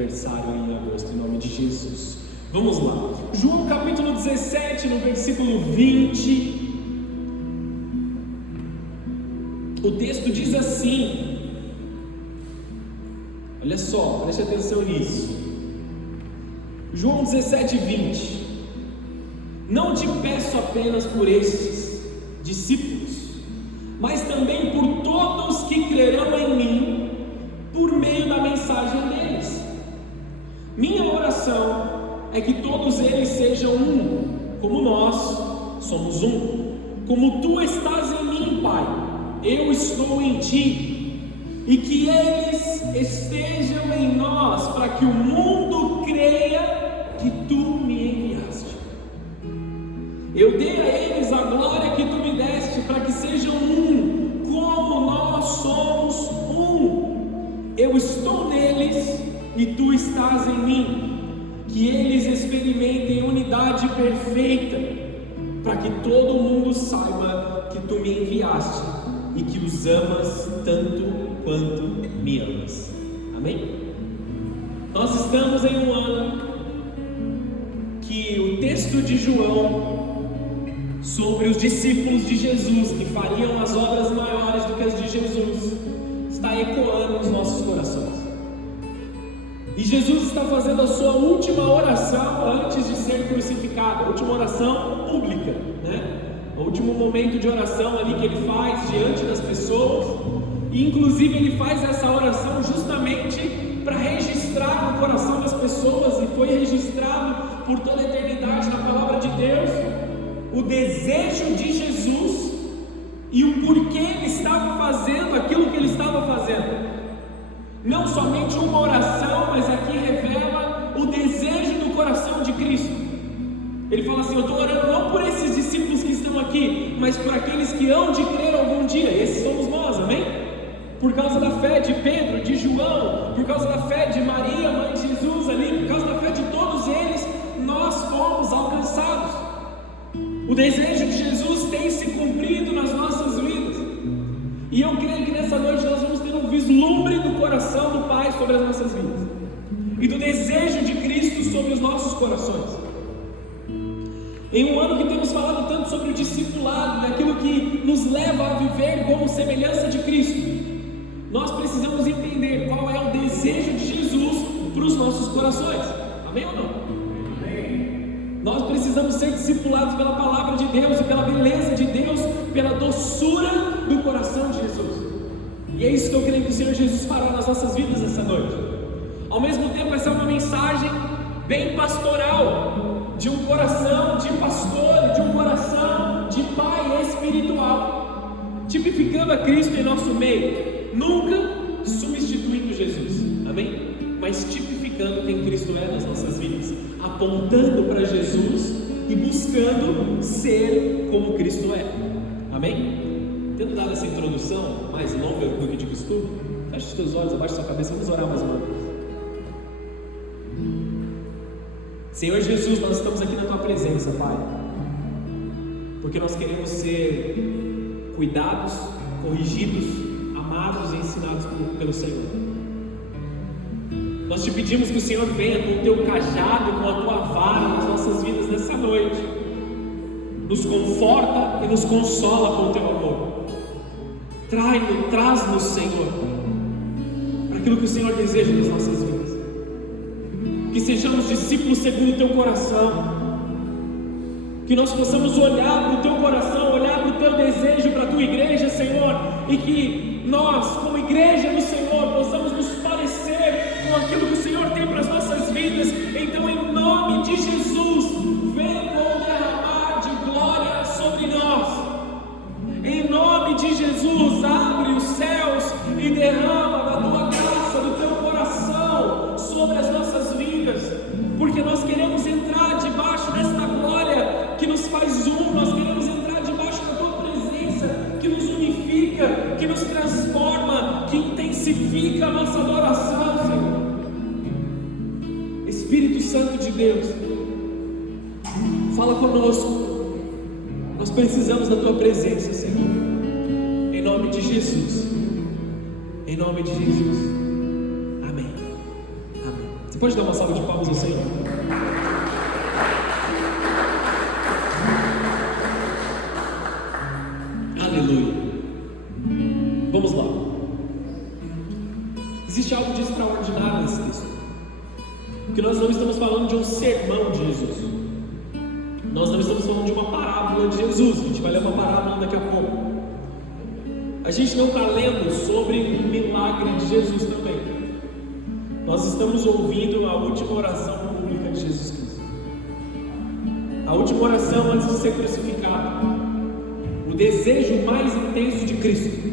Aniversário em agosto, em nome de Jesus. Vamos lá. João capítulo 17, no versículo 20. O texto diz assim. Olha só, preste atenção nisso. João 17, 20. Não te peço apenas por estes discípulos, mas também por todos que crerão em mim por meio da mensagem deles. Minha oração é que todos eles sejam um, como nós somos um. Como tu estás em mim, Pai, eu estou em ti, e que eles estejam em nós, para que o mundo creia que tu me enviaste. Eu dei a eles a glória que tu me deste, para que sejam um, como nós somos um. Eu estou neles e tu estás em mim, que eles experimentem unidade perfeita, para que todo mundo saiba que tu me enviaste e que os amas tanto quanto me amas. Amém? Nós estamos em um ano que o texto de João sobre os discípulos de Jesus, que fariam as obras maiores do que as de Jesus, está ecoando nos nossos corações. E Jesus está fazendo a sua última oração antes de ser crucificado, a última oração pública, né? O último momento de oração ali que ele faz diante das pessoas. E inclusive ele faz essa oração justamente para registrar no coração das pessoas, e foi registrado por toda a eternidade na palavra de Deus, o desejo de Jesus e o porquê ele estava fazendo aquilo que ele estava fazendo. Não somente uma oração, mas aqui revela o desejo do coração de Cristo. Ele fala assim: eu estou orando não por esses discípulos que estão aqui, mas por aqueles que hão de crer algum dia. Esses somos nós, amém? Por causa da fé de Pedro, de João, por causa da fé de Maria, mãe de Jesus ali, por causa da fé de todos eles, nós fomos alcançados. O desejo de Jesus tem se cumprido nas nossas vidas. E eu creio que nessa noite nós vamos ter um vislumbre do coração do Pai sobre as nossas vidas, e do desejo de Cristo sobre os nossos corações. Em um ano que temos falado tanto sobre o discipulado, daquilo que nos leva a viver como semelhança de Cristo, nós precisamos entender qual é o desejo de Jesus para os nossos corações. Amém ou não? Amém. Nós precisamos ser discipulados pela palavra de Deus e pela beleza de Deus, pela doçura do coração de Jesus. E é isso que eu creio que o Senhor Jesus fará nas nossas vidas essa noite. Ao mesmo tempo, essa é uma mensagem bem pastoral, de um coração de pastor, de um coração de pai espiritual, tipificando a Cristo em nosso meio, nunca substituindo Jesus, amém? Mas tipificando quem Cristo é nas nossas vidas, apontando para Jesus e buscando ser como Cristo é, amém? Tendo dado essa introdução mais longa do que de costume, feche os teus olhos, abaixe sua cabeça, vamos orar mais uma vez. Senhor Jesus, nós estamos aqui na Tua presença, Pai, porque nós queremos ser cuidados, corrigidos, amados e ensinados pelo Senhor. Nós te pedimos que o Senhor venha com o Teu cajado, com a Tua vara nas nossas vidas nessa noite, nos conforta e nos consola com o Teu amor. Traz-nos, Senhor, para aquilo que o Senhor deseja nas nossas vidas. Que sejamos discípulos segundo o Teu coração. Que nós possamos olhar para o Teu coração, olhar para o Teu desejo, para a Tua igreja, Senhor. E que nós, como igreja do Senhor, possamos nos parecer com aquilo que o Senhor tem para as nossas vidas. Então, em nome de Jesus, vem com derramar de glória sobre nós. Em nome de Jesus, abre os céus e derrama da Tua graça, do Teu coração sobre as nossas vidas, porque nós queremos entrar debaixo desta glória que nos faz um, nós queremos entrar debaixo da Tua presença, que nos unifica, que nos transforma, que intensifica a nossa adoração, Senhor. Espírito Santo de Deus, fala conosco. Nós precisamos da Tua presença, Senhor. Em nome de Jesus. Em nome de Jesus. Amém. Amém. Você pode dar uma salva de palmas ao Senhor? Aleluia. Vamos lá. Existe algo de extraordinário nesse texto, porque nós não estamos falando de um sermão de Jesus, nós não estamos falando de uma parábola de Jesus. A gente vai ler uma parábola daqui a pouco. A gente não está lendo sobre o milagre de Jesus também. Nós estamos ouvindo a última oração pública de Jesus Cristo, a última oração antes de ser crucificado, o desejo mais intenso de Cristo.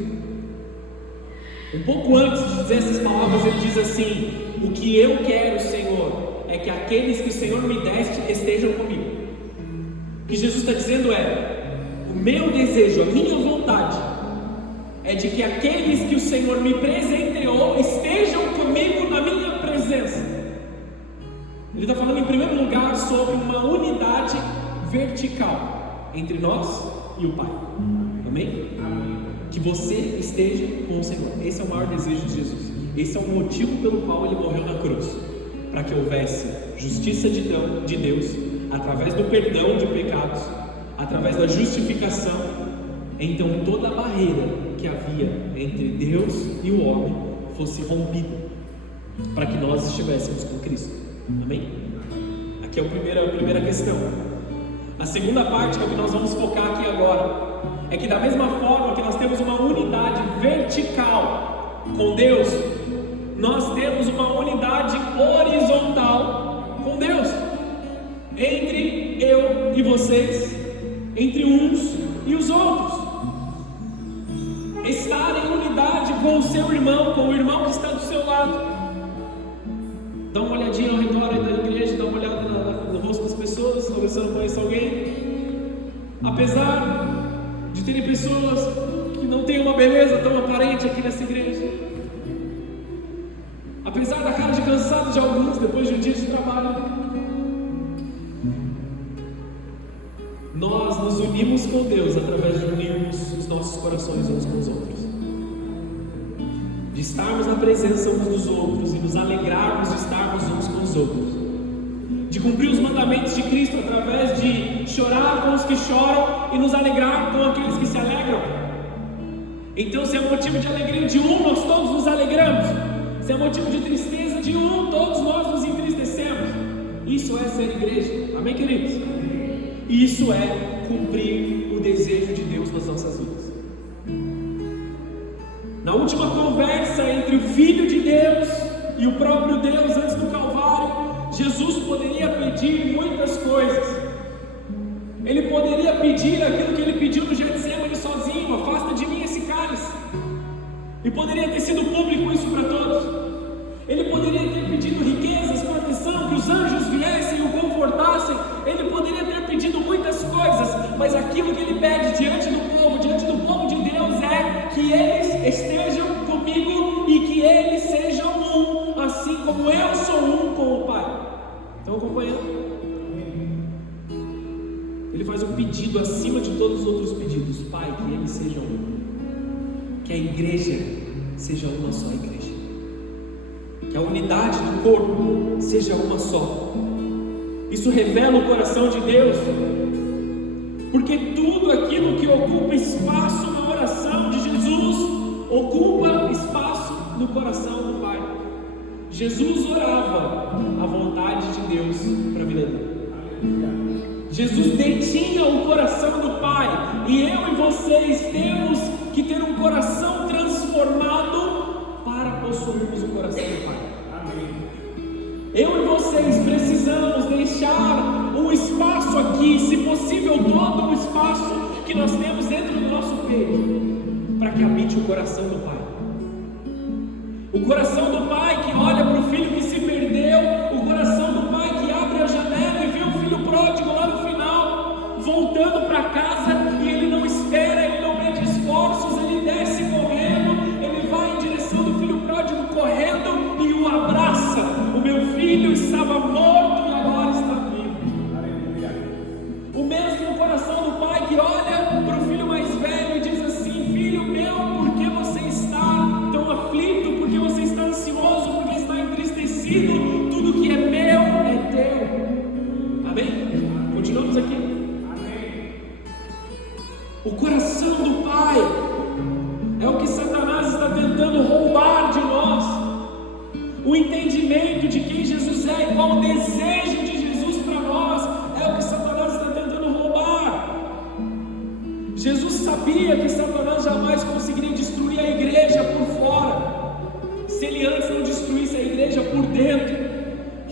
Um pouco antes de dizer essas palavras, ele diz assim: o que eu quero, Senhor, é que aqueles que o Senhor me deste estejam comigo. O que Jesus está dizendo é: o meu desejo, a minha vontade é de que aqueles que o Senhor me presenteou estejam comigo na minha presença. Ele está falando em primeiro lugar sobre uma unidade vertical entre nós e o Pai. Amém? Amém. Que você esteja com o Senhor. Esse é o maior desejo de Jesus. Esse é o motivo pelo qual Ele morreu na cruz, para que houvesse justiça de Deus, através do perdão de pecados, através da justificação. Então toda a barreira que havia entre Deus e o homem fosse rompida, para que nós estivéssemos com Cristo. Amém? Aqui é a primeira questão. A segunda parte, que é o que nós vamos focar aqui agora, é que da mesma forma que nós temos uma unidade vertical com Deus, nós temos uma unidade horizontal com Deus, entre eu e vocês, entre uns e os outros. Estar em unidade com o seu irmão, com o irmão que está do seu lado. Dá uma olhadinha ao redor aí da igreja, dá uma olhada no rosto das pessoas, talvez você não conheça alguém. Apesar de terem pessoas que não têm uma beleza tão aparente aqui nessa igreja, apesar da cara de cansado de alguns depois de um dia de trabalho, nós nos unimos com Deus através de unirmos os nossos corações uns com os outros, de estarmos na presença uns dos outros e nos alegrarmos de estarmos uns com os outros, de cumprir os mandamentos de Cristo através de chorar com os que choram e nos alegrar com aqueles que se alegram. Então, se é motivo de alegria de um, nós todos nos alegramos. Se é motivo de tristeza de um, todos nós nos entristecemos. Isso é ser igreja. Amém, queridos? Isso é cumprir o desejo de Deus nas nossas vidas. Na última conversa entre o Filho de Deus e o próprio Deus antes do Calvário, Jesus poderia pedir muitas coisas. Ele poderia pedir aquilo que ele pediu no Getsemane sozinho: afasta de mim esse cálice. E poderia ter sido público isso para todos. Ele poderia ter pedido riquezas, proteção, que os anjos viessem e o confortassem. Ele poderia ter pedido muitas coisas, mas aquilo que ele pede diante do povo de Deus, é que eles estejam comigo e que eles sejam um, assim como eu sou um com o Pai. Estão acompanhando? Ele faz um pedido acima de todos os outros pedidos: Pai, que eles sejam um, que a igreja seja uma só igreja, que a unidade do corpo seja uma só. Isso revela o coração de Deus, porque tudo aquilo que ocupa espaço na oração de Jesus ocupa espaço no coração do Pai. Jesus orava a vontade de Deus para a vida dele. Jesus detinha o coração do Pai, e eu e vocês temos que ter um coração transformado para possuirmos o coração do Pai. Eu e vocês precisamos deixar um espaço aqui, se possível todo o espaço que nós temos dentro do nosso peito, para que habite o coração do Pai. O coração do Pai que olha para o filho que se perdeu, o coração do Pai que abre a janela e vê o filho pródigo lá no final, voltando para casa, e ele não espera, ele não mede esforços, ele desce correndo, ele vai em direção do filho pródigo correndo e o abraça. O meu filho estava morto e agora está vivo. O mesmo coração do Pai que olha para o filho mais velho e diz assim: filho meu, por que você está tão aflito? Por que você está ansioso? Por que está entristecido? Tudo que o desejo de Jesus para nós é o que Satanás está tentando roubar. Jesus sabia que Satanás jamais conseguiria destruir a igreja por fora, se ele antes não destruísse a igreja por dentro,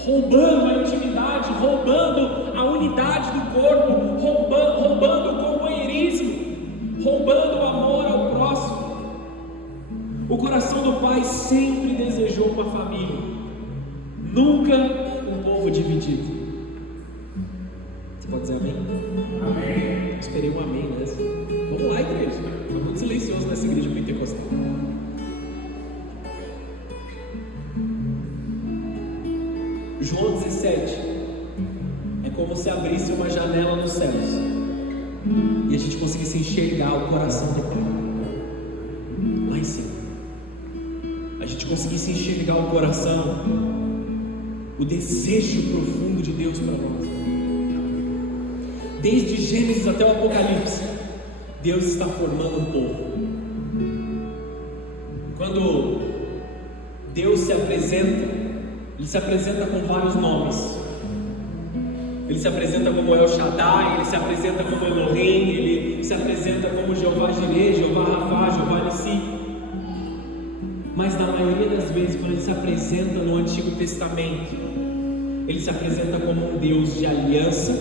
roubando a intimidade, roubando a unidade do corpo, roubando o companheirismo, roubando o amor ao próximo. O coração do Pai sempre desejou uma família, nunca um povo dividido. Você pode dizer amém? Amém. Esperei um amém, né? Vamos lá, igreja. Está muito silencioso nessa igreja pentecostal. João 17 é como se abrisse uma janela nos céus e a gente conseguisse enxergar o coração do Pai lá em cima. A gente conseguisse enxergar o coração, o desejo profundo de Deus para nós. Desde Gênesis até o Apocalipse, Deus está formando um povo. Quando Deus se apresenta, Ele se apresenta com vários nomes. Ele se apresenta como El Shaddai, Ele se apresenta como Elohim, Ele se apresenta como Jeová Jireh, Jeová Rafá, Jeová Nissi. Mas na maioria das vezes, quando Ele se apresenta no Antigo Testamento, Ele se apresenta como um Deus de aliança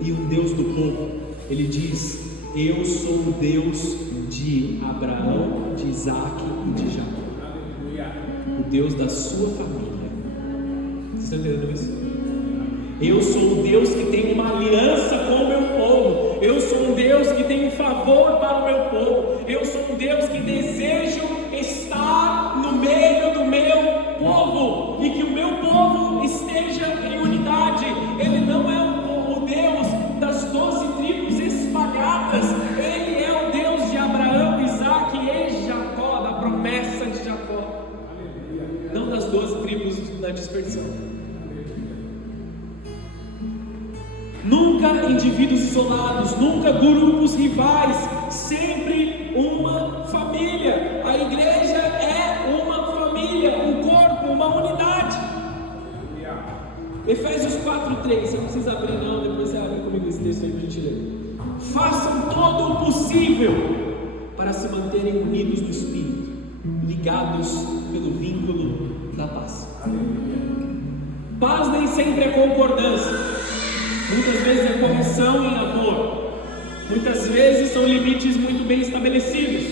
e um Deus do povo. Ele diz: eu sou o Deus de Abraão, de Isaac e de Jacó, o Deus da sua família. Vocês estão entendendo isso? Eu sou um Deus que tem uma aliança com o meu povo. Eu sou um Deus que tem um favor para o meu povo. Eu sou um Deus que desejo estar no meio do meu povo e que o meu povo esteja em unidade. Ele não é o Deus das 12 tribos espalhadas. Ele é o Deus de Abraão, Isaac e Jacó, da promessa de Jacó. Não das 12 tribos da dispersão. Nunca indivíduos isolados, nunca grupos rivais, sempre uma família. A igreja é uma família, um corpo, uma unidade. Efésios 4:3, você não precisa abrir não, depois você abre comigo esse texto aí para a gente ler. Façam todo o possível para se manterem unidos no Espírito, ligados pelo vínculo da paz. Paz nem sempre é concordância. Muitas vezes é correção em amor. Muitas vezes são limites muito bem estabelecidos.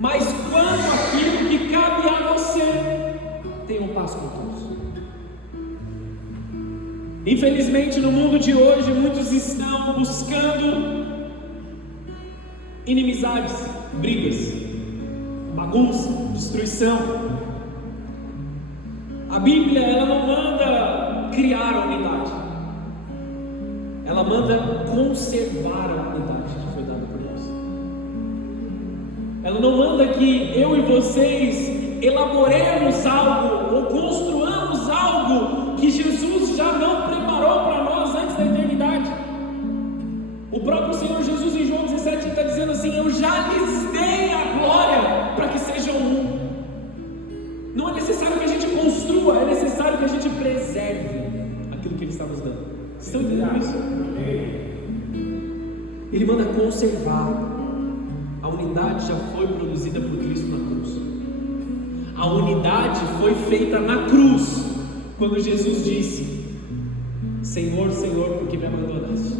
Mas quando aquilo que cabe a você, tenha um passo com todos. Infelizmente, no mundo de hoje, muitos estão buscando inimizades, brigas, bagunça, destruição. A Bíblia, ela não manda criar a unidade. Ela manda conservar a unidade que foi dada por nós. Ela não manda que eu e vocês elaboremos algo ou construamos algo que Jesus já não preparou para nós antes da eternidade. O próprio Senhor Jesus em João 17 está dizendo assim: eu já lhes dei a glória para que sejam um. Não é necessário que a gente construa, é necessário que a gente preserve aquilo que Ele está nos dando. Vocês estão entendendo isso? Ele manda conservar. A unidade já foi produzida por Cristo na cruz. A unidade foi feita na cruz, quando Jesus disse: Senhor, Senhor, por que me abandonaste?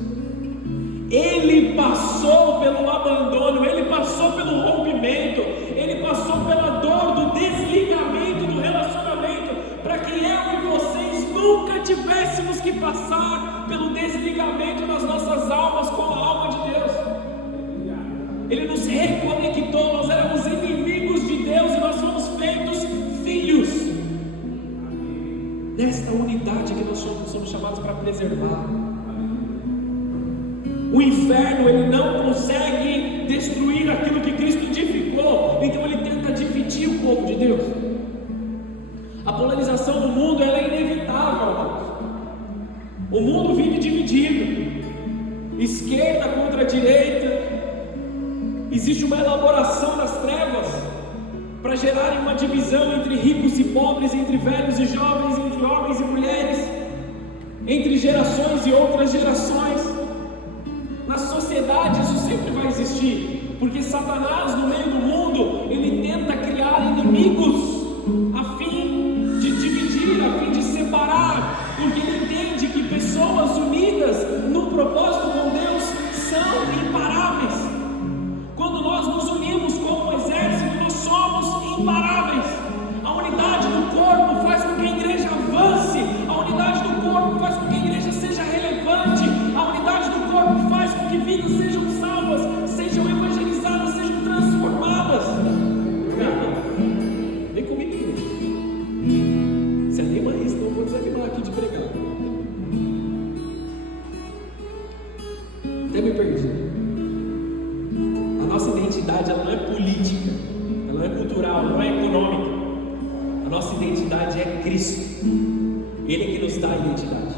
Ele passou pelo abandono, Ele passou pelo rompimento, Ele passou pela dor do desligamento do relacionamento, para que eu e vocês nunca tivéssemos que passar pelo desligamento das nossas almas com a alma de Deus. Ele nos reconectou, nós éramos inimigos de Deus e nós fomos feitos filhos. Nesta unidade que nós somos chamados para preservar. O inferno, ele não consegue destruir aquilo que Cristo edificou, então ele tenta dividir o povo de Deus. A polarização do mundo, ela é inevitável, amados. O mundo vive dividido, esquerda contra direita. Existe uma elaboração das trevas para gerar uma divisão entre ricos e pobres, entre velhos e jovens, entre homens e mulheres. entre gerações e outras gerações. Na sociedade isso sempre vai existir, porque Satanás no meio do mundo, ele tenta criar inimigos a fim de dividir, a fim de separar, porque ele entende que pessoas unidas no propósito com Deus são imparáveis. Quando nós nos unimos como um exército, nós somos imparáveis. A unidade do corpo faz com que a igreja avance, a unidade do corpo faz com que a igreja seja relevante, a unidade do corpo faz com que vidas sejam salvas, sejam evangelizadas, sejam transformadas. Vem comigo, se anima aí, senão eu vou desanimar aqui de pregar. Até me perdi. A nossa identidade, ela não é política, ela não é cultural, ela não é econômica. A nossa identidade é Cristo. Ele que nos dá a identidade.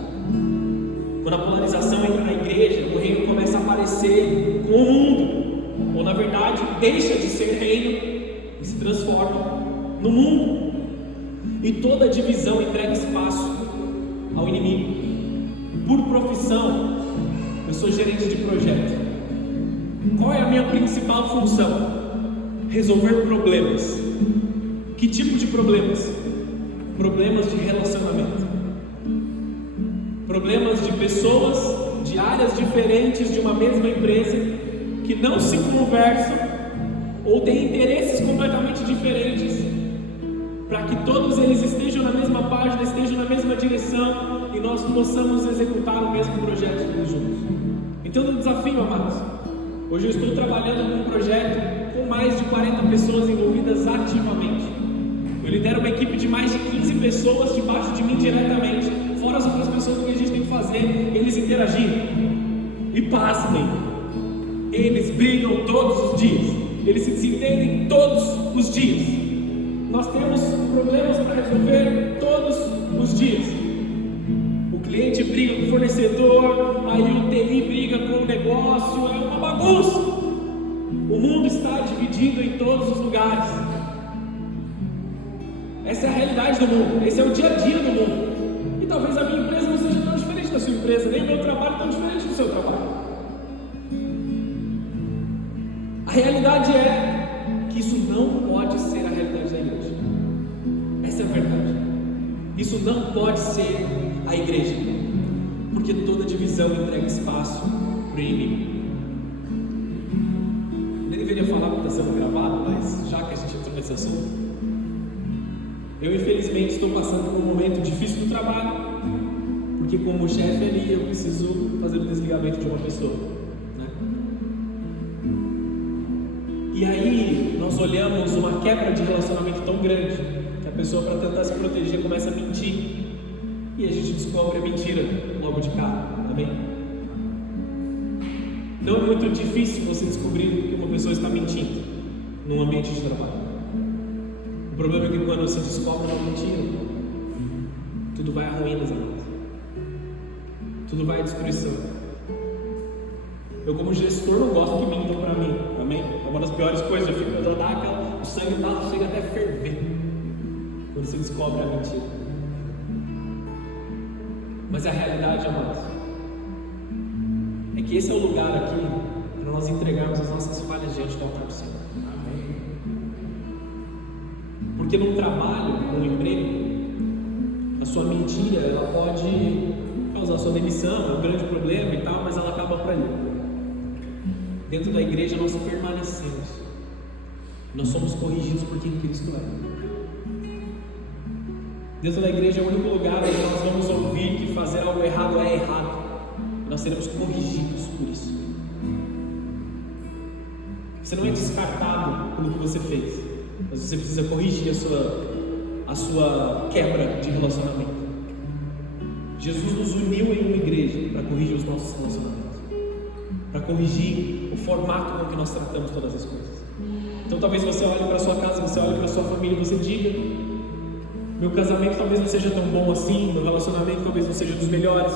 Quando a polarização entra na igreja, o reino começa a aparecer com o mundo, ou na verdade deixa de ser reino e se transforma no mundo. E toda divisão entrega espaço ao inimigo. Por profissão, eu sou gerente de projeto. Qual é a minha principal função? Resolver problemas. Que tipo de problemas? Problemas de relacionamento. Problemas de pessoas de áreas diferentes de uma mesma empresa que não se conversam ou têm interesses completamente diferentes, para que todos eles estejam na mesma página, estejam na mesma direção e nós possamos executar o mesmo projeto juntos. Então, o desafio, amados, hoje eu estou trabalhando com um projeto com mais de 40 pessoas envolvidas ativamente. Eu lidero uma equipe de mais de 15 pessoas debaixo de mim diretamente, fora as outras pessoas que a gente tem que fazer, eles interagirem. E pasmem, eles brigam todos os dias, eles se desentendem todos os dias. Nós temos problemas para resolver todos os dias. O cliente briga com o fornecedor, aí o TI briga com o negócio, é uma bagunça. O mundo está dividido em todos os lugares. Essa é a realidade do mundo, esse é o dia a dia do mundo. E talvez a minha empresa não seja tão diferente da sua empresa, nem o meu trabalho tão diferente do seu trabalho. A realidade é que isso não pode ser a realidade da igreja. Essa é a verdade. Isso não pode ser a igreja, porque toda divisão entrega espaço para o inimigo. Nem deveria falar porque está sendo gravado, mas já que a gente entrou nesse assunto, eu infelizmente estou passando por um momento difícil no trabalho, porque como chefe ali eu preciso fazer o desligamento de uma pessoa, né? E aí nós olhamos uma quebra de relacionamento tão grande que a pessoa, para tentar se proteger, começa a mentir, e a gente descobre a mentira logo de cara. Amém? Não é muito difícil você descobrir que uma pessoa está mentindo num ambiente de trabalho. O problema é que quando você descobre uma mentira, tudo vai à ruínas, amados. Tudo vai à destruição. Eu, como gestor, não gosto que mintam para mim. Amém? É uma das piores coisas. Eu fico quando dá aquela, o sangue chega até a ferver quando você descobre a mentira. Mas a realidade, amados, é que esse é o lugar aqui para nós entregarmos as nossas falhas diante do altar do Senhor. Porque num trabalho, num emprego, a sua mentira, ela pode causar sua demissão, é um grande problema e tal, mas ela acaba por ali. Dentro da igreja nós permanecemos, nós somos corrigidos por quem Cristo é. Dentro da igreja é o único lugar onde nós vamos ouvir que fazer algo errado é errado. Nós seremos corrigidos por isso. Você não é descartado pelo que você fez, mas você precisa corrigir a sua quebra de relacionamento. Jesus nos uniu em uma igreja para corrigir os nossos relacionamentos, para corrigir o formato com que nós tratamos todas as coisas. Então talvez você olhe para a sua casa, você olhe para a sua família e você diga: meu casamento talvez não seja tão bom assim, meu relacionamento talvez não seja dos melhores,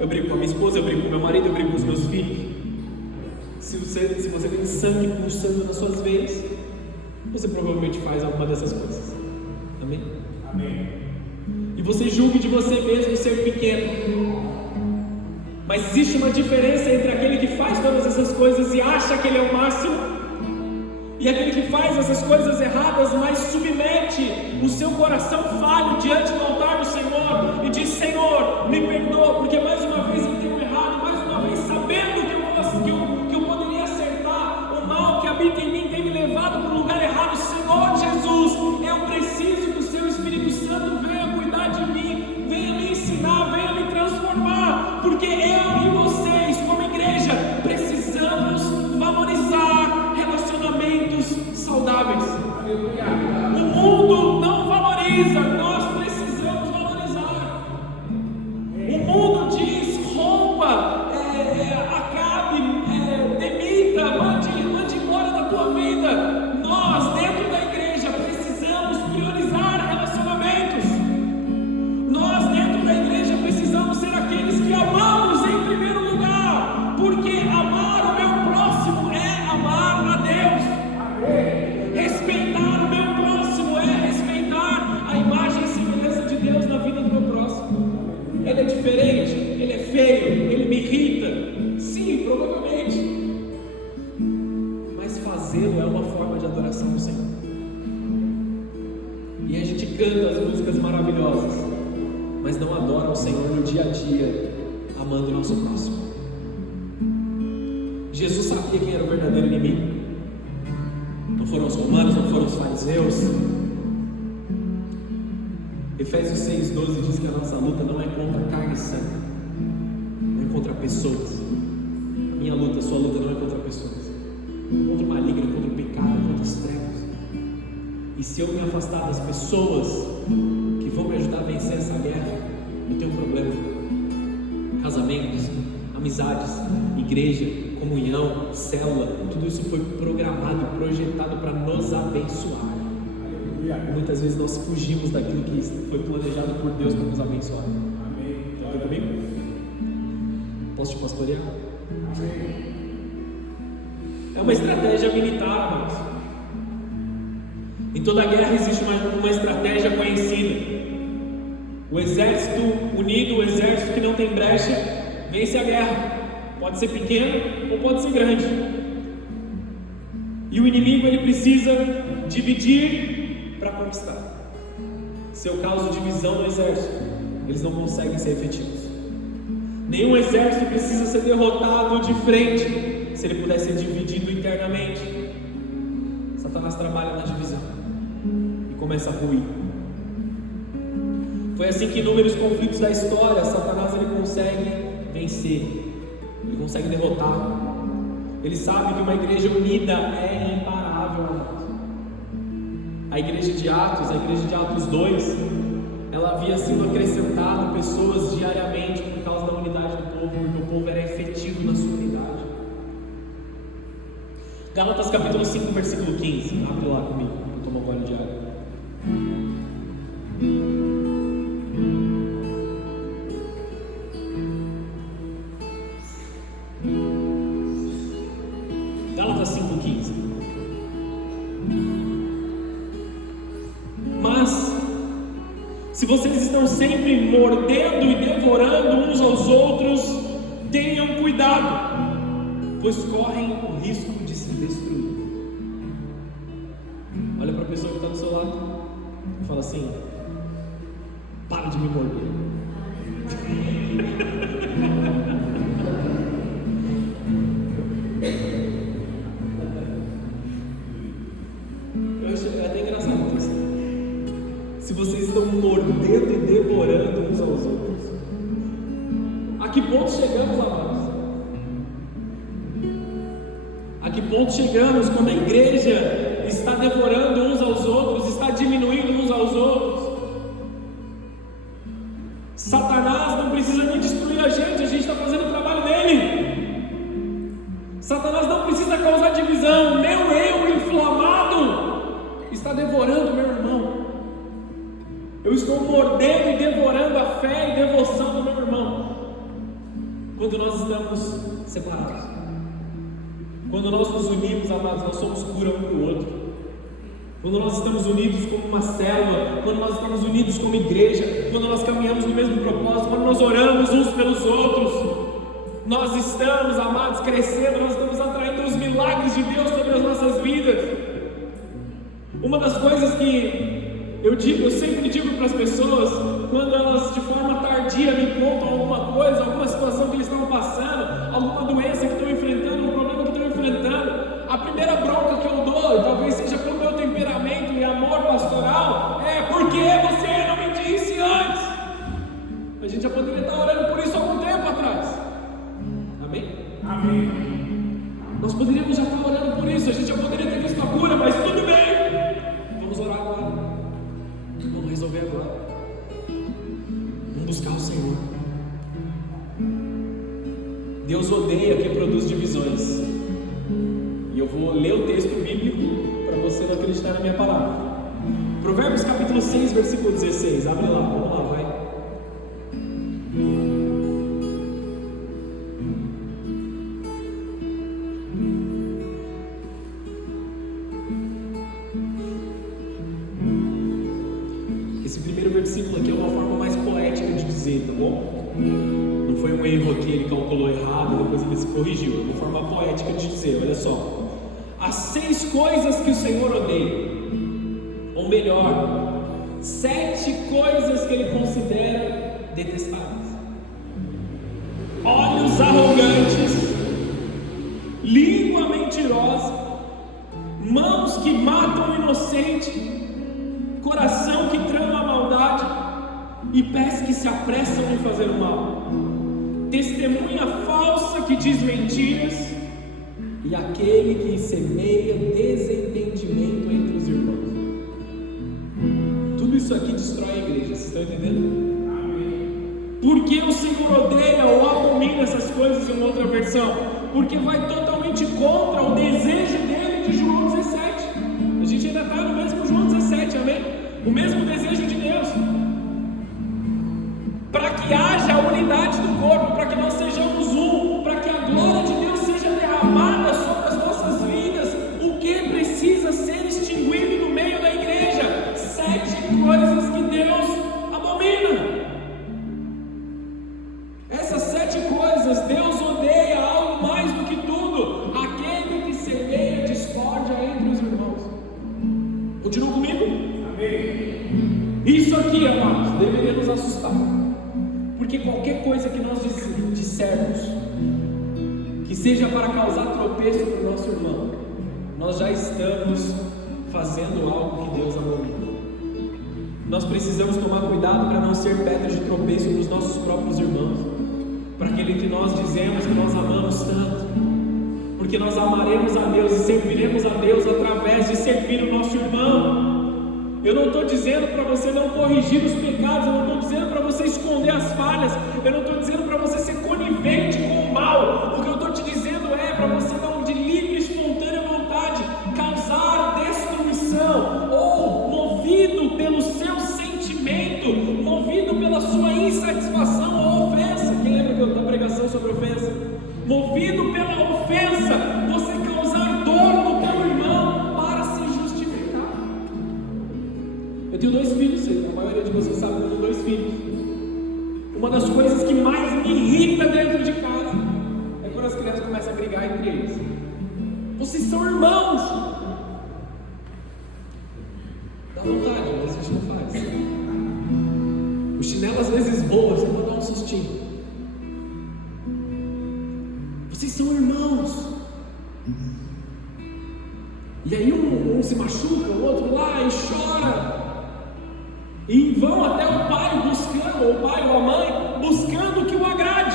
eu brigo com a minha esposa, eu brigo com meu marido, eu brigo com os meus filhos. Se você tem sangue pulsando nas suas veias, você provavelmente faz alguma dessas coisas. Amém? Amém. E você julgue de você mesmo ser pequeno, Mas existe uma diferença entre aquele que faz todas essas coisas e acha que ele é o máximo, e aquele que faz essas coisas erradas, mas submete o seu coração falho diante do altar do Senhor e diz: Senhor, me perdoa, porque mais uma vez eu tenho errado, mais uma vez sabendo que eu poderia acertar, o mal que habita em mim tem me levado para o lugar errado. Senhor Jesus, eu preciso que o seu Espírito Santo venha cuidar de mim, venha me ensinar, venha me transformar, porque eu e vocês, como igreja, precisamos valorizar relacionamentos saudáveis. O mundo não valoriza, nós precisamos valorizar. O mundo diz: rompa, acabe, demita, mande embora da tua vida. Nós, dentro da igreja, precisamos priorizar relacionamentos. Nós, dentro da igreja, precisamos ser aqueles que amamos em primeiro lugar, porque amar o meu próximo é amar a Deus. Respeitar o meu próximo é respeitar a imagem e semelhança de Deus na vida do meu próximo. Ele é diferente, ele é feio, ele me irrita. Sim, provavelmente. Mas fazê-lo é uma forma de adoração do Senhor. E a gente canta as músicas maravilhosas, mas não adora o Senhor no dia a dia, amando o nosso próximo. Jesus sabia quem era o verdadeiro inimigo. Não foram os romanos, não foram os fariseus. Efésios 6,12 diz que a nossa luta não é contra carne e sangue, não é contra pessoas. A minha luta, a sua luta não é contra pessoas, é contra o maligno, contra o pecado, contra as trevas. E se eu me afastar das pessoas que vão me ajudar a vencer essa guerra, eu tenho um problema. Casamentos, amizades, igreja, comunhão, célula, tudo isso foi programado e projetado para nos abençoar. Muitas vezes nós fugimos daquilo que foi planejado por Deus para nos abençoar. Está aqui comigo? Posso te pastorear? É uma estratégia militar, amados. Em toda guerra existe uma estratégia conhecida. O exército unido, o exército que não tem brecha, vence a guerra. Pode ser pequeno ou pode ser grande. E o inimigo, ele precisa dividir para conquistar. Se eu causo divisão no exército, eles não conseguem ser efetivos. Nenhum exército precisa ser derrotado de frente se ele puder ser dividido internamente. Satanás trabalha na divisão e começa a ruir. Foi assim que inúmeros conflitos da história, Satanás ele consegue vencer, ele consegue derrotar. Ele sabe que uma igreja unida é imparável. A igreja de Atos 2, ela havia sido acrescentado pessoas diariamente por causa da unidade do povo, porque o povo era efetivo na sua unidade. Gálatas capítulo 5, versículo 15, abre lá comigo, vou tomar um gole de água. Gálatas 5,15. Mas, se vocês estão sempre mordendo e devorando uns aos outros, tenham cuidado, pois correm o risco de se destruir. Olha para a pessoa que está do seu lado e fala assim: para de me morder. Eu achei até engraçado isso. Se vocês estão mordendo e devorando uns aos outros, a que ponto chegamos, amados? A que ponto chegamos quando a igreja está devorando uns aos outros, está diminuindo uns aos outros? Satanás não precisa nem destruir a gente está fazendo o trabalho dele. Satanás não precisa causar divisão. Meu eu inflamado está devorando meu irmão. Eu estou mordendo e devorando a fé e devoção do meu irmão. Quando nós estamos separados, quando nós nos unimos, amados, nós somos cura um para o outro. Quando nós estamos unidos como uma célula, quando nós estamos unidos como igreja, quando nós caminhamos no mesmo propósito, quando nós oramos uns pelos outros, nós estamos, amados, crescendo, nós estamos atraindo os milagres de Deus sobre as nossas vidas. Uma das coisas que eu sempre digo para as pessoas, quando elas de forma tardia me contam alguma coisa, alguma situação que eles estão passando, alguma doença que estão enfrentando, um problema que estão enfrentando, a primeira bronca que eu dou, e talvez seja pelo meu temperamento e amor pastoral, é: por que você não me disse antes? A gente já poderia estar orando por isso há algum tempo atrás. Amém? Amém. Nós poderíamos já estar orando por isso, a gente já poderia ter visto a cura, mas tudo bem. Vamos orar agora. Vamos resolver agora. Vamos buscar o Senhor. Deus odeia quem produz divisões. E eu vou ler o texto bíblico para você não acreditar na minha palavra. Provérbios capítulo 6, versículo 16. Abre lá, vamos lá, vai. Esse primeiro versículo aqui é uma forma mais poética de dizer, tá bom? Não foi um erro aqui, ele calculou errado, depois ele se corrigiu. Uma forma poética de dizer, olha só. As 6 coisas que o Senhor odeia, ou melhor, 7 coisas que Ele considera detestáveis: olhos arrogantes, língua mentirosa, mãos que matam o inocente, coração que trama a maldade e pés que se apressam em fazer o mal, testemunha falsa que diz mentiras e aquele que semeia desentendimento entre os irmãos. Tudo isso aqui destrói a igreja, vocês estão entendendo? Amém. Porque o Senhor odeia ou abomina essas coisas, em uma outra versão? Porque vai totalmente contra o desejo dele de João 17. A gente ainda está no mesmo João 17, amém? O mesmo desejo de Deus, para que haja a unidade do corpo, para que nós sejamos um, para que a glória de Deus seja derramada sobre as nossas vidas. O que precisa ser extinguido no meio da igreja? 7 coisas que Deus abomina. Essas 7 coisas, Deus odeia algo mais do que tudo: aquele que semeia discórdia entre os irmãos. Continua comigo? Amém. Isso aqui, amados, deveria nos assustar. Porque qualquer coisa que nós dissermos que seja para causar tropeço para o nosso irmão, nós já estamos fazendo algo que Deus abomina. Nós precisamos tomar cuidado para não ser pedra de tropeço para os nossos próprios irmãos, para aquele que nós dizemos que nós amamos tanto, porque nós amaremos a Deus e serviremos a Deus através de servir o nosso irmão. Eu não estou dizendo para você não corrigir os pecados, eu não estou dizendo para você esconder as falhas, eu não estou dizendo para você ser conivente com o mal. O que eu estou te dizendo é para você não, de livre e espontânea vontade, causar destruição, ou movido pelo seu sentimento, movido pela sua insatisfação ou ofensa. Quem lembra da pregação sobre ofensa? Movido pela ofensa, você causar dor no teu irmão para se justificar. Eu tenho 2 filhos, a maioria de vocês sabe que eu tenho 2 filhos. Uma das coisas que mais me irrita dentro de casa é quando as crianças começam a brigar entre eles. Vocês são irmãos. Dá vontade, mas a gente não faz. O chinelo às vezes voa, você pode dar um sustinho. Vocês são irmãos. E aí um se machuca, o outro lá e chora. E vão até o pai buscando, ou o pai ou a mãe, buscando que o agrade.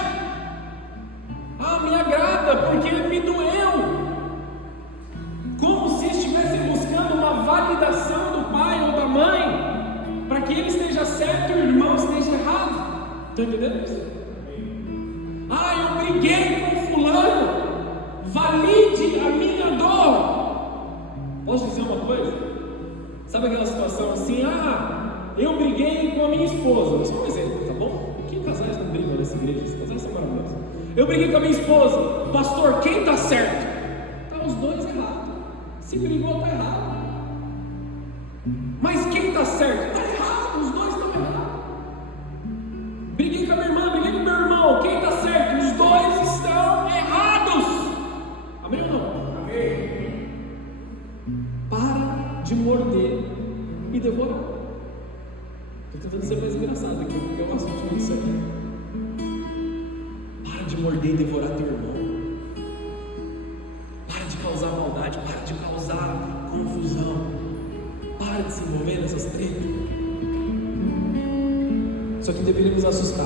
Ah, me agrada porque me doeu. Como se estivessem buscando uma validação do pai ou da mãe, para que ele esteja certo e o irmão esteja errado. Estão entendendo isso? Ah, eu briguei com fulano, valide a minha dor. Posso dizer uma coisa? Sabe aquela situação assim? Eu briguei com a minha esposa. Só um exemplo, tá bom? Que casais não brigam nessa igreja? Esses casais são maravilhosos. Eu briguei com a minha esposa. Pastor, quem está certo? Tá os dois errados. Se brigou, está errado. Mas quem está certo? Está errado, os dois estão errados. Briguei com a minha irmã, briguei com o meu irmão. Quem está certo? Os dois estão morder e devorar. Estou tentando ser mais engraçado aqui, porque é um assunto muito sério. Para de morder e devorar teu irmão. Para de causar maldade, para de causar confusão. Para de se envolver nessas tretas. Só que deveria nos assustar.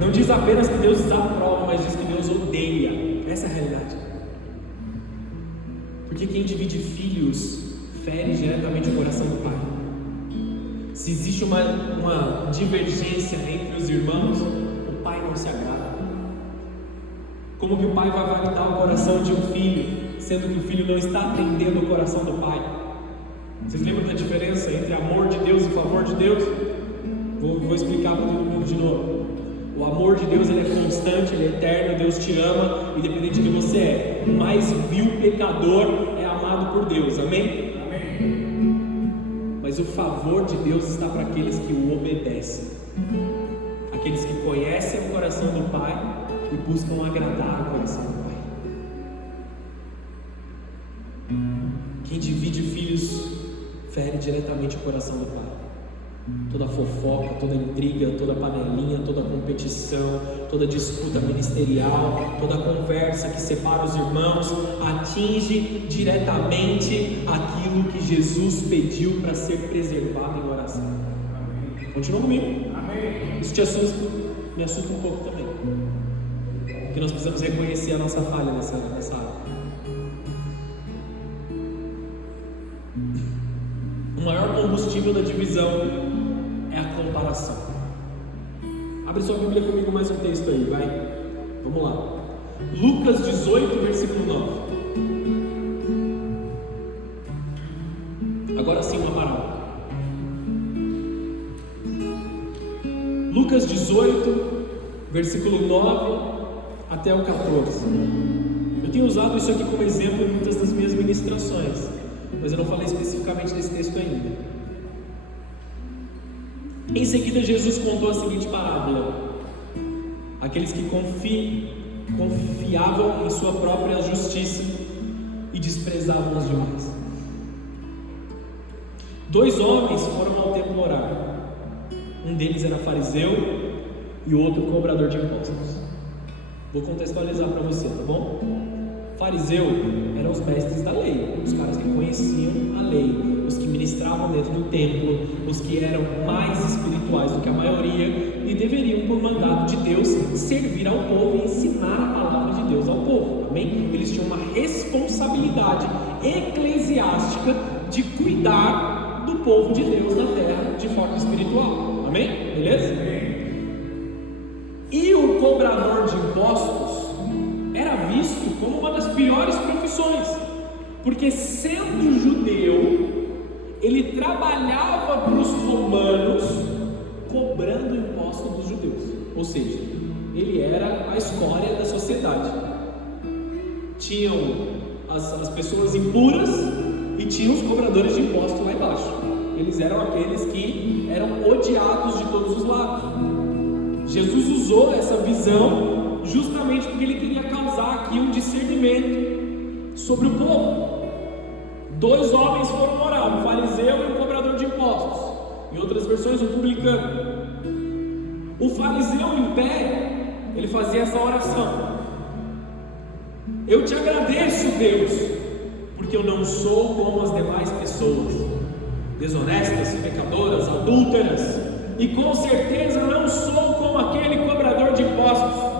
Não diz apenas que Deus desaprova, mas diz que Deus odeia. Essa é a realidade. Porque quem divide filhos fere diretamente o coração do pai. Se existe uma divergência entre os irmãos, o pai não se agrada. Como que o pai vai validar o coração de um filho, sendo que o filho não está atendendo o coração do pai? Vocês lembram da diferença entre amor de Deus e favor de Deus? Vou explicar para todo mundo de novo. O amor de Deus, ele é constante, ele é eterno, Deus te ama, independente de quem você é. O mais vil pecador é amado por Deus, amém? Amém. Mas o favor de Deus está para aqueles que o obedecem, aqueles que conhecem o coração do Pai e buscam agradar o coração do Pai. Quem divide filhos fere diretamente o coração do Pai. Toda fofoca, toda intriga, toda panelinha, toda competição, toda disputa ministerial, toda conversa que separa os irmãos, atinge diretamente aquilo que Jesus pediu para ser preservado em oração. Amém. Continua comigo? Amém. Isso te assusta? Me assusta um pouco também, porque nós precisamos reconhecer a nossa falha nessa área. O maior combustível da divisão é a comparação. Abre sua Bíblia comigo mais um texto aí, vai. Vamos lá. Lucas 18, versículo 9. Agora sim uma parábola. Lucas 18, versículo 9 até o 14. Eu tenho usado isso aqui como exemplo em muitas das minhas ministrações, mas eu não falei especificamente desse texto ainda. Em seguida, Jesus contou a seguinte parábola: aqueles que confiavam em sua própria justiça e desprezavam os demais. 2 homens foram ao templo orar. Um deles era fariseu e o outro cobrador de impostos. Vou contextualizar para você, tá bom? Fariseu eram os mestres da lei, os caras que conheciam a lei, os que ministravam dentro do templo, os que eram mais espirituais do que a maioria e deveriam, por mandato de Deus, servir ao povo e ensinar a palavra de Deus ao povo, amém? Eles tinham uma responsabilidade eclesiástica de cuidar do povo de Deus na terra de forma espiritual, amém? Beleza? E o cobrador de impostos era visto como uma das piores profissões, porque sendo judeu, ele trabalhava para os romanos cobrando imposto dos judeus, ou seja, ele era a escória da sociedade. Tinham as pessoas impuras e tinham os cobradores de imposto lá embaixo. Eles eram aqueles que eram odiados de todos os lados. Jesus usou essa visão justamente porque ele queria causar aqui um discernimento sobre o povo. 2 homens foram orar, um fariseu e um cobrador de impostos. Em outras versões, um publicano. O fariseu em pé, ele fazia essa oração: eu te agradeço, Deus, porque eu não sou como as demais pessoas, desonestas, pecadoras, adúlteras, e com certeza não sou como aquele cobrador de impostos.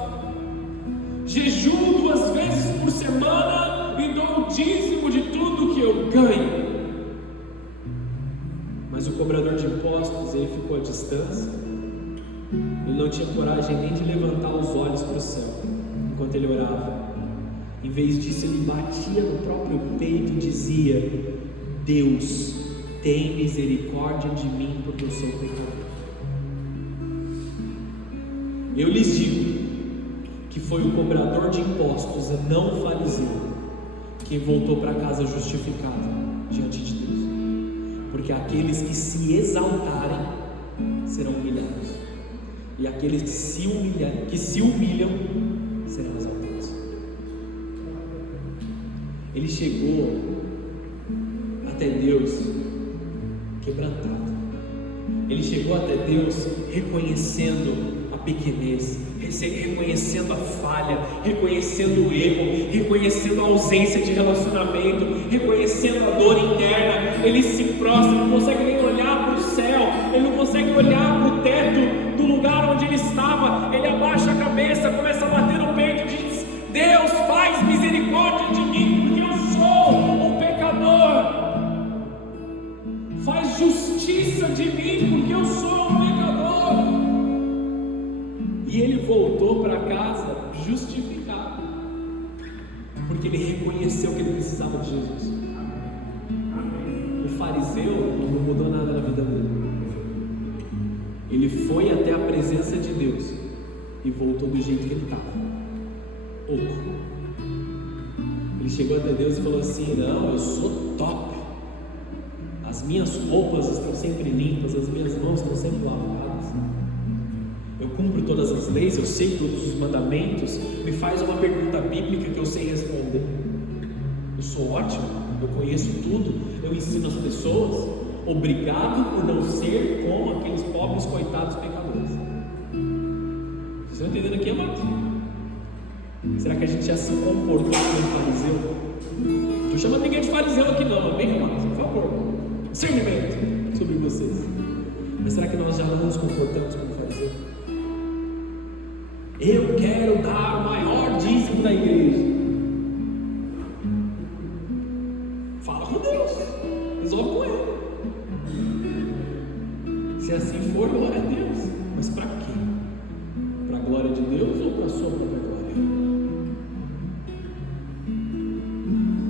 Jejuo 2 vezes por semana e dou o dízimo de tudo que eu ganho. Mas o cobrador de impostos, ele ficou à distância. Ele não tinha coragem nem de levantar os olhos para o céu enquanto ele orava. Em vez disso, ele batia no próprio peito e dizia: Deus, tem misericórdia de mim, porque eu sou pecador. Eu lhes digo que foi o cobrador de impostos e não o fariseu quem voltou para casa justificado diante de Deus, porque aqueles que se exaltarem serão humilhados, e aqueles que se humilham serão exaltados. Ele chegou até Deus quebrantado. Ele chegou até Deus reconhecendo a pequenez, reconhecendo a falha, reconhecendo o erro, reconhecendo a ausência de relacionamento, reconhecendo a dor interna. Ele se prostra, não consegue nem olhar para o céu, ele não consegue olhar para o teto do lugar onde ele estava. Ele abaixa a cabeça, começa a bater no peito e diz: Deus, faz misericórdia de mim, porque eu sou um pecador. Faz justiça de mim, porque eu sou um pecador. E ele voltou para casa justificado, porque ele reconheceu que ele precisava de Jesus. O fariseu não mudou nada na vida dele. Ele foi até a presença de Deus e voltou do jeito que ele estava, oco. Ele chegou até Deus e falou assim: não, eu sou top. As minhas roupas estão sempre limpas, as minhas mãos estão sempre lavadas. Eu cumpro todas as leis, eu sei todos os mandamentos. Me faz uma pergunta bíblica que eu sei responder. Eu sou ótimo, eu conheço tudo, eu ensino as pessoas. Obrigado por não ser como aqueles pobres coitados pecadores. Vocês estão entendendo aqui, amados? Será que a gente já se comportou como fariseu? Não estou chamando ninguém de fariseu aqui não, amém, amados? Por favor, discernimento sobre vocês. Mas será que nós já não nos comportamos como fariseu? Eu quero dar o maior dízimo da igreja. Fala com Deus, resolve com Ele. Se assim for, glória a Deus. Mas para quê? Para a glória de Deus ou para a sua própria glória?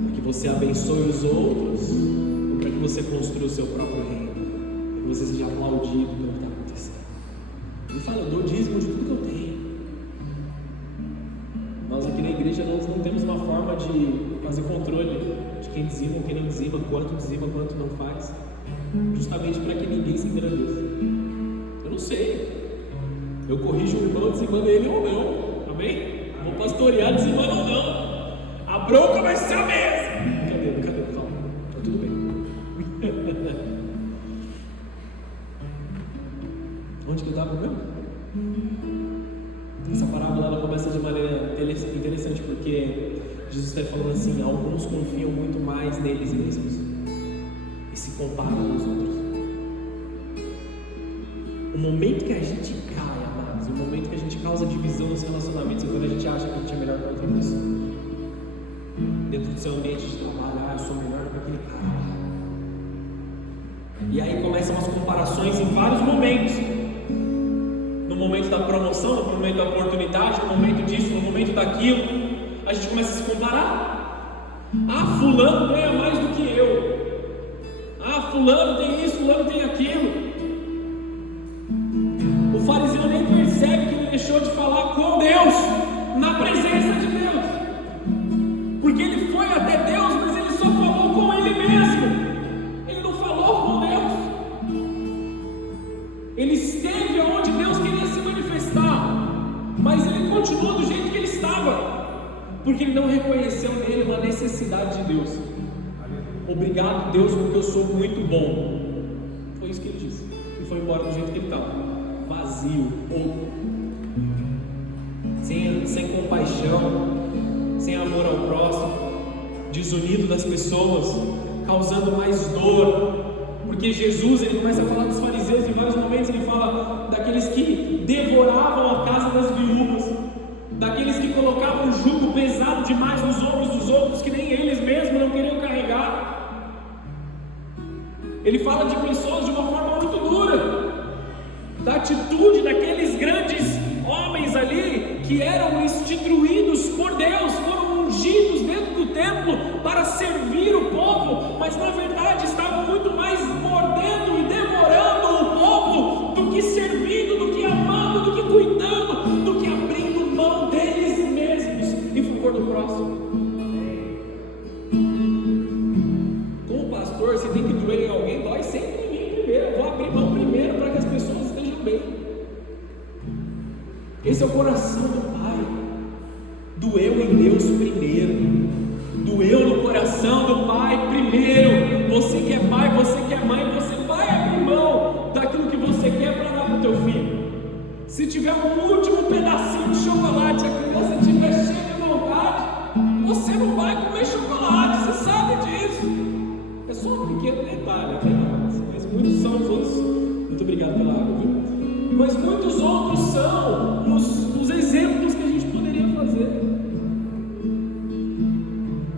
Para que você abençoe os outros ou para que você construa o seu próprio reino? Para que você seja aplaudido pelo que está acontecendo? Ele fala: eu dou dízimo de tudo que eu tenho. Nós aqui na igreja nós não temos uma forma de fazer controle de quem dizima ou quem não dizima, quanto não faz, justamente para que ninguém se engrandeça. Eu não sei, eu corrijo o irmão dizimando ele ou não, amém? Vou pastorear dizimando ou não, a bronca vai ser a mesma. Cadê? Calma, tá tudo bem. Onde que eu estava mesmo? Essa parábola ela começa de maneira interessante, porque Jesus está falando assim: alguns confiam muito mais neles mesmos e se comparam com os outros. O momento que a gente cai, amados, o momento que a gente causa divisão nos relacionamentos é quando a gente acha que a gente é melhor que outra pessoa. Dentro do seu ambiente de trabalho: eu sou melhor que aquele cara. E aí começam as comparações em vários momentos. No momento da promoção, no momento da oportunidade, no momento disso, no momento daquilo, a gente começa a se comparar. Fulano ganha mais do que eu. Fulano tem isso, fulano tem aquilo. O fariseu nem percebe que ele deixou de falar com Deus, na presença de Deus, porque ele foi até Deus, mas ele só falou com ele mesmo. Ele não falou com Deus. Ele esteve onde Deus queria se manifestar, mas ele continuou do jeito que ele estava, porque ele não reconheceu nele uma necessidade de Deus. Obrigado, Deus, porque eu sou muito bom. Foi isso que ele disse. E foi embora do jeito que ele estava, vazio, oco, sem compaixão, sem amor ao próximo, desunido das pessoas, causando mais dor. Porque Jesus, ele começa a falar dos fariseus em vários momentos. Ele fala daqueles que devoravam a casa das viúvas, daqueles que colocavam o jugo pesado demais nos ombros dos outros, que nem eles mesmos não queriam carregar. Ele fala de pessoas de uma forma muito dura, da atitude daqueles grandes homens ali, que eram instituídos por Deus, foram ungidos dentro do templo para servir o povo, mas na verdade estavam muito mais mordendo e devorando o povo do que servindo, do que amando, do que cuidando, do que abrindo mão deles mesmos em favor do próximo. Como pastor, você tem que doer em alguém, dói sempre em mim primeiro. Eu vou abrir mão primeiro para que as pessoas estejam bem. Esse é o coração do Pai. Doeu em Deus primeiro, doeu no coração do Pai primeiro. você que é pai, você que é mãe, você vai abrir mão daquilo que você quer para dar para o teu filho. Se tiver um último pedacinho de chocolate, se a criança estiver cheia de vontade, você não vai comer chocolate, você sabe disso. É só um pequeno detalhe, mas muitos são os outros. Muito obrigado pela água, viu? Mas muitos outros são os exemplos que a gente poderia fazer.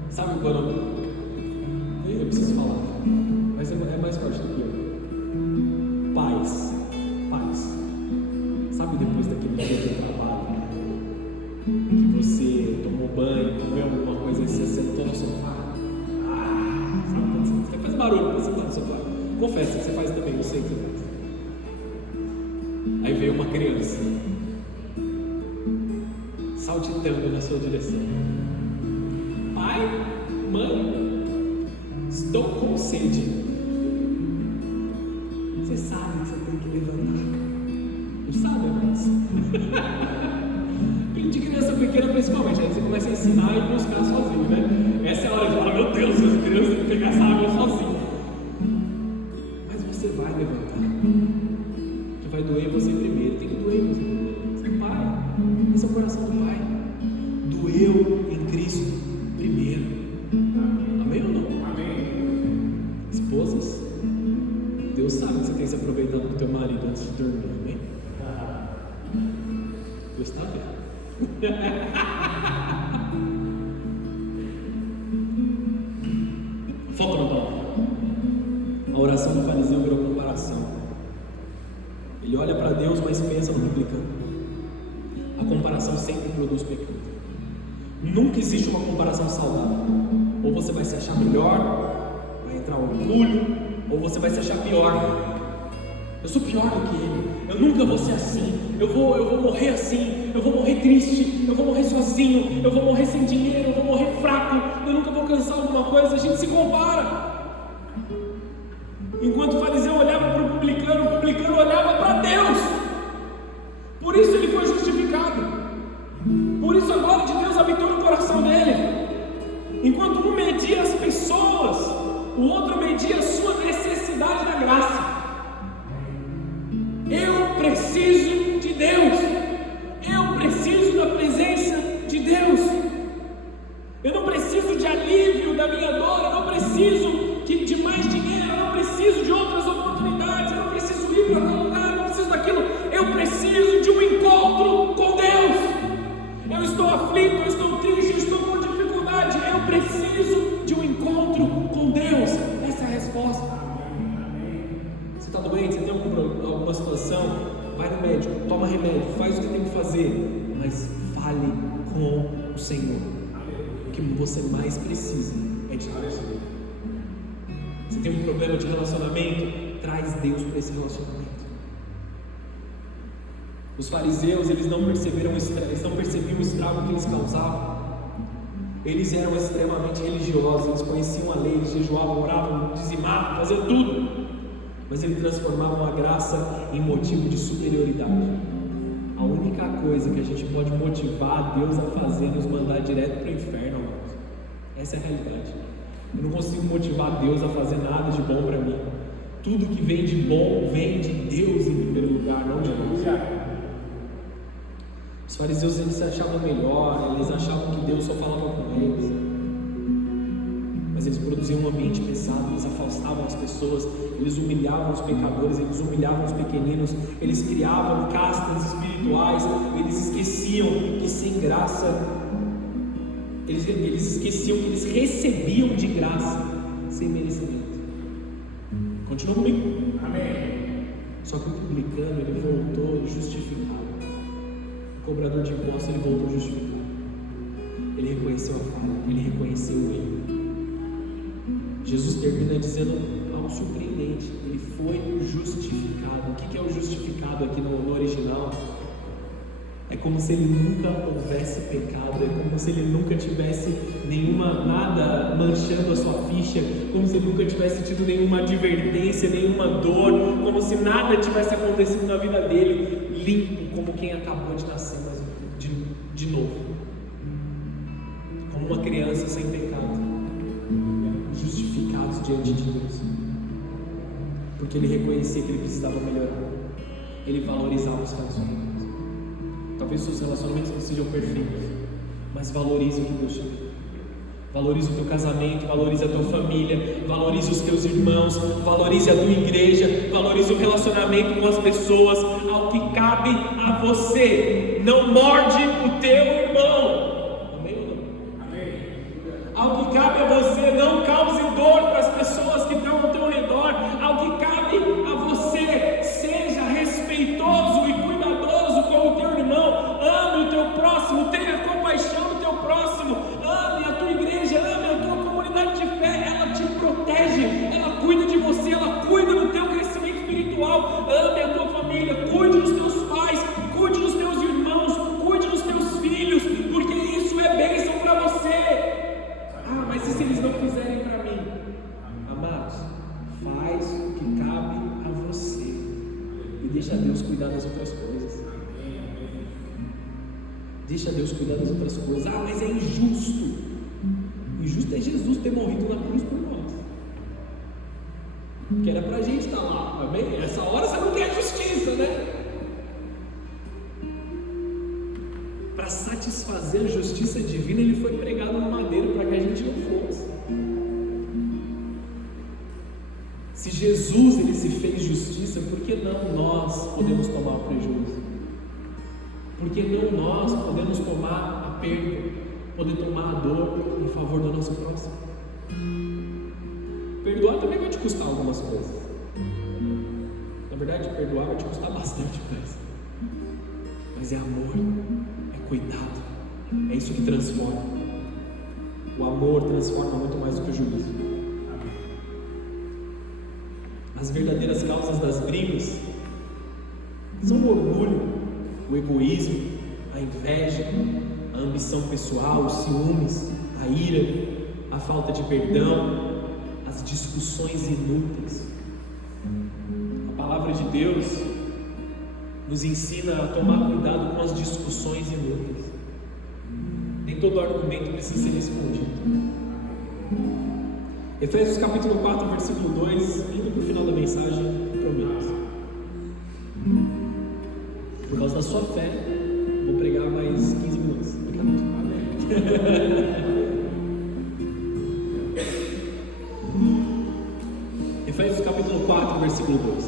Sabe quando... Eu preciso falar, mas é mais forte do que eu. Pais. Sabe depois daquele dia de trabalho, que você tomou banho, comeu alguma coisa e você sentou no sofá? Sabe quando você faz barulho quando você está no sofá? Confessa que você faz também, eu sei que você faz. Aí veio uma criança saltitando na sua direção. Pai, mãe, estou com sede. Você sabe que você tem que levantar. Não sabe, mas de criança pequena principalmente, aí você começa a ensinar e buscar sozinho, né? Essa é a hora de falar, meu Deus, essa criança tem que pegar essa água sozinha. Mas você vai levantar. Que vai doer você primeiro, tem que doer você primeiro. Você é pai, esse é o coração do pai. Doeu em Cristo primeiro. Amém ou não? Amém. Esposas, Deus sabe que você tem se aproveitado do teu marido antes de dormir, amém? Deus está vendo. Foco no palavra. A oração do fariseu virou comparação. Ele olha para Deus, mas pensa no publicano. A comparação sempre produz pecado. Nunca existe uma comparação saudável. Ou você vai se achar melhor, vai entrar orgulho, ou você vai se achar pior. Eu sou pior do que ele, eu nunca vou ser assim, eu vou morrer assim, eu vou morrer triste, eu vou morrer sozinho, eu vou morrer sem dinheiro, eu vou morrer fraco, eu nunca vou alcançar alguma coisa. A gente se compara. Enquanto o fariseu olhava para o publicano olhava para Deus. Por isso ele foi justificado. Por isso a glória de Deus habitou no coração dele. Enquanto um media as pessoas, o outro media a sua necessidade da graça. Eu preciso de Deus. Eu preciso da presença de Deus. Eu não preciso de alívio da minha dor. Eu não preciso de mais dinheiro. Eu não preciso de outras oportunidades. Eu não preciso ir para tal lugar. Eu não preciso daquilo. Eu preciso de um encontro com Deus. Eu estou aflito, eu estou triste, eu estou com dificuldade. Eu preciso de um encontro com Deus. Essa é a resposta. Você está doente, você tem alguma situação, vai no médico, toma remédio, faz o que tem que fazer, mas fale com o Senhor. O que você mais precisa é de Deus. Você tem um problema de relacionamento, traz Deus para esse relacionamento. Os fariseus, eles não percebiam o estrago que eles causavam. Eles eram extremamente religiosos, eles conheciam a lei, eles jejuavam, oravam, dizimavam, faziam tudo. Mas eles transformavam a graça em motivo de superioridade. A única coisa que a gente pode motivar Deus a fazer é nos mandar direto para o inferno, amados. Essa é a realidade. Eu não consigo motivar Deus a fazer nada de bom para mim. Tudo que vem de bom vem de Deus em primeiro lugar, não de nós. Os fariseus, eles se achavam melhor, eles achavam que Deus só falava com eles. Mas eles produziam um ambiente pesado, eles afastavam as pessoas, eles humilhavam os pecadores, eles humilhavam os pequeninos, eles criavam castas espirituais, eles esqueciam que sem graça, eles esqueciam que eles recebiam de graça, sem merecimento. Continua comigo? Amém. Só que o publicano, ele voltou justificado. O cobrador de impostos, ele voltou justificado. Ele reconheceu a falha, ele reconheceu o erro. Jesus termina dizendo algo surpreendente. Ele foi justificado. O que é o justificado aqui no original? É como se ele nunca houvesse pecado. É como se ele nunca tivesse nada manchando a sua ficha. Como se ele nunca tivesse tido nenhuma advertência, nenhuma dor. Como se nada tivesse acontecido na vida dele. Limpo, como quem acabou de nascer, mas de novo. Como uma criança sem pecado. Justificados diante de Deus, porque ele reconhecia que ele precisava melhorar. Ele valorizava os relacionamentos. Talvez os seus relacionamentos não sejam perfeitos, mas valorize o que Deus te deu. Valorize o teu casamento, valorize a tua família, valorize os teus irmãos, valorize a tua igreja, valorize o relacionamento com as pessoas, ao que cabe a você. Não morde o teu irmão. Amém ou não? Amém. Ao que cabe a você, não cause dor para as pessoas que estão ao teu redor. Ao que cabe a você, seja respeitoso e cuidadoso com o teu irmão. Ame o teu próximo, tenha compaixão do teu próximo. Ame a tua igreja, ame a tua comunidade de fé. Ela te protege, ela cuida de você, ela cuida do teu crescimento espiritual. Ame a tua família, cuide dos teus pais, cuide dos teus irmãos, cuide dos teus filhos, porque isso é bênção para você. Ah, mas e se eles não fizerem para mim? Amados, faz o que cabe a você e deixa Deus cuidar das outras coisas. Deixa Deus cuidar das outras coisas. Ah, mas é injusto. O injusto é Jesus ter morrido na cruz por nós, que era pra gente estar lá, amém? Essa hora você não quer justiça, né? Para satisfazer a justiça divina, ele foi pregado no madeiro para que a gente não fosse. Se Jesus ele se fez justiça, por que não nós podemos tomar o prejuízo? Por que não nós podemos tomar a perda, poder tomar a dor em favor do nosso próximo? Perdoar também vai te custar algumas coisas. Na verdade, perdoar vai te custar bastante coisa. Mas é amor, é cuidado, é isso que transforma. O amor transforma muito mais do que o juízo. As verdadeiras causas das brigas são o orgulho, o egoísmo, a inveja, a ambição pessoal, os ciúmes, a ira, a falta de perdão, as discussões inúteis. A palavra de Deus nos ensina a tomar cuidado com as discussões inúteis. Nem todo argumento precisa ser respondido. Efésios capítulo 4, versículo 2, indo para o final da mensagem, prometo. Por causa da sua fé, vou pregar mais 15 minutos. Efésios capítulo 4, versículo 2.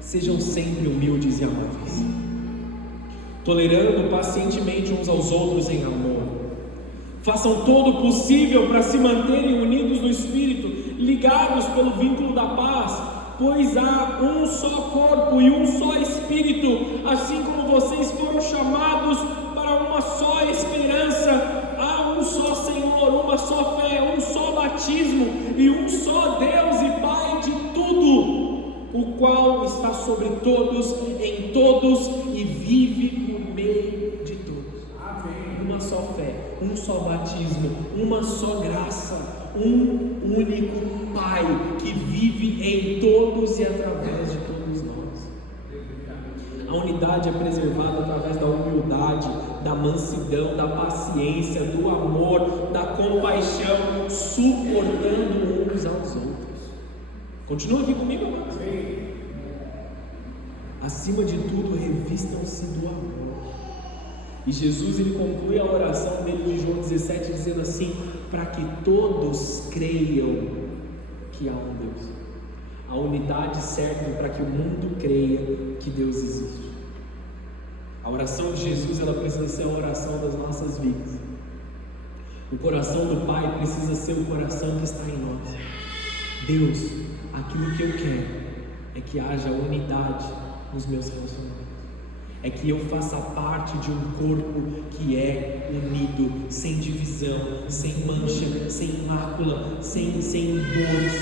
Sejam sempre humildes e amáveis, tolerando pacientemente uns aos outros em amor. Façam todo o possível para se manterem unidos no Espírito, ligados pelo vínculo da paz, pois há um só corpo e um só Espírito, assim como vocês foram chamados para uma só esperança. Há um só Senhor, uma só fé, um só batismo e um só Deus e Pai de tudo, o qual está sobre todos, em todos e vive no meio de todos. Amém. Uma só fé, um só batismo, uma só graça, um único Pai que vive em todos e através de todos nós. A unidade é preservada através da humildade, da mansidão, da paciência, do amor, da compaixão, suportando uns aos outros. Continua aqui comigo, amados. Acima de tudo, revistam-se do amor. E Jesus ele conclui a oração dele de João 17 dizendo assim: para que todos creiam que há um Deus. A unidade serve para que o mundo creia que Deus existe. A oração de Jesus ela precisa ser a oração das nossas vidas. O coração do Pai precisa ser o coração que está em nós. Deus, aquilo que eu quero é que haja unidade nos meus relacionamentos. É que eu faça parte de um corpo que é unido, sem divisão, sem mancha, sem mácula, sem dores.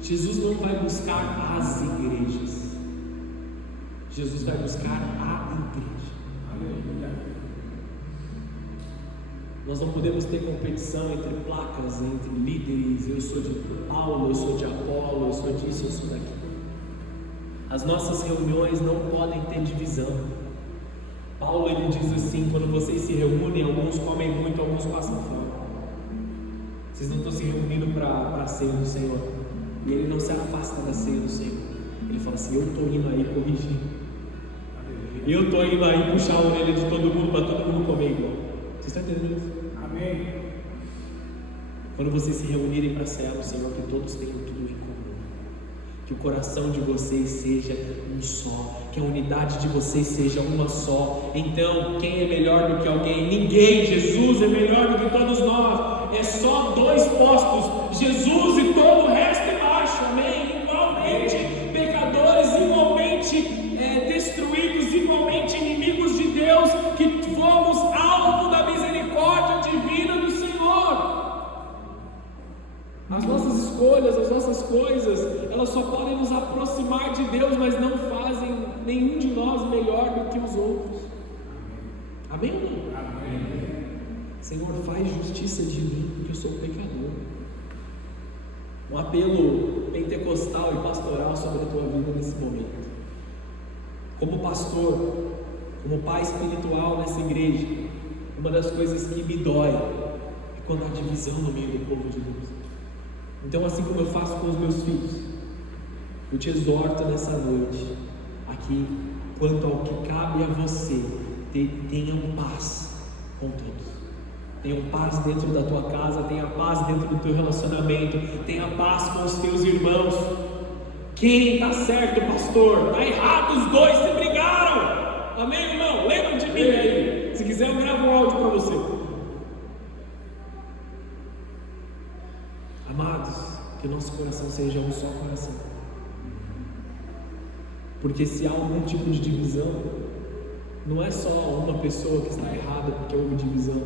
Jesus não vai buscar as igrejas, Jesus vai buscar a igreja. Nós não podemos ter competição entre placas, entre líderes. Eu sou de Paulo, eu sou de Apolo, eu sou disso, eu sou daquilo. As nossas reuniões não podem ter divisão. Paulo ele diz assim: quando vocês se reúnem, alguns comem muito, alguns passam fome. Vocês não estão se reunindo para a ceia do Senhor. E ele não se afasta da ceia do Senhor. Ele fala assim: eu estou indo aí corrigir. Eu estou indo aí puxar a orelha de todo mundo para todo mundo comer igual. Vocês estão entendendo isso? Amém. Quando vocês se reunirem para cear no Senhor, que todos tenham tudo em comum. Que o coração de vocês seja um só. Que a unidade de vocês seja uma só. Então, quem é melhor do que alguém? Ninguém. Jesus é melhor do que todos nós. É só dois postos: Jesus e todo o resto embaixo. Amém? Igualmente pecadores, igualmente destruídos, igualmente inimigos de Deus, que fomos alvo da misericórdia divina do Senhor. As nossas escolhas, as nossas coisas, elas só podem nos aproximar de Deus, mas não fazem nenhum de nós melhor do que os outros. Amém ou não? Amém. Senhor, faz justiça de mim, porque eu sou pecador. Um apelo pentecostal e pastoral sobre a tua vida nesse momento. Como pastor, como pai espiritual nessa igreja, uma das coisas que me dói é quando há divisão no meio do povo de Deus. Então, assim como eu faço com os meus filhos, eu te exorto nessa noite, aqui, quanto ao que cabe a você, tenham paz com todos. Tenha paz dentro da tua casa, tenha paz dentro do teu relacionamento, tenha paz com os teus irmãos. Quem está certo, pastor? Está errado, os dois se brigaram. Amém, irmão? Lembra de mim aí. Se quiser eu gravo um áudio para você. Amados, que o nosso coração seja um só coração. Porque se há algum tipo de divisão, não é só uma pessoa que está errada porque houve divisão,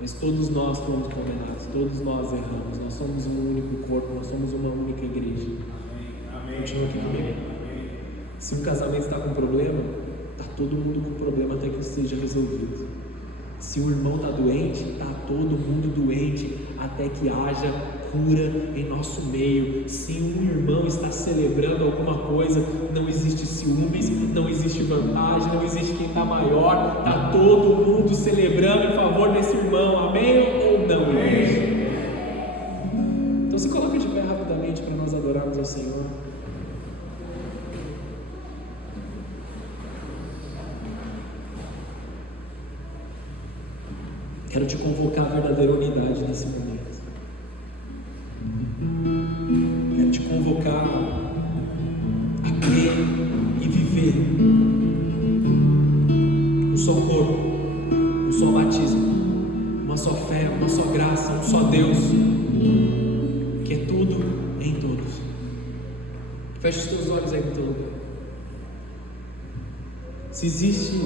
mas todos nós fomos condenados, todos nós erramos. Nós somos um único corpo, nós somos uma única igreja. Amém. Continua aqui comigo. Se um casamento está com problema, está todo mundo com problema até que seja resolvido. Se o irmão está doente, está todo mundo doente até que haja cura em nosso meio. Se um irmão está celebrando alguma coisa, não existe ciúmes, não existe vantagem, não existe quem está maior. Está todo mundo celebrando em favor desse irmão. Amém ou não? Amém. Então se coloca de pé rapidamente para nós adorarmos ao Senhor. Quero te convocar à verdadeira unidade nesse momento. Quero te convocar a crer e viver um só corpo, um só batismo, uma só fé, uma só graça, um só Deus, que é tudo em todos. Feche os teus olhos aí no teu lugar. Se existe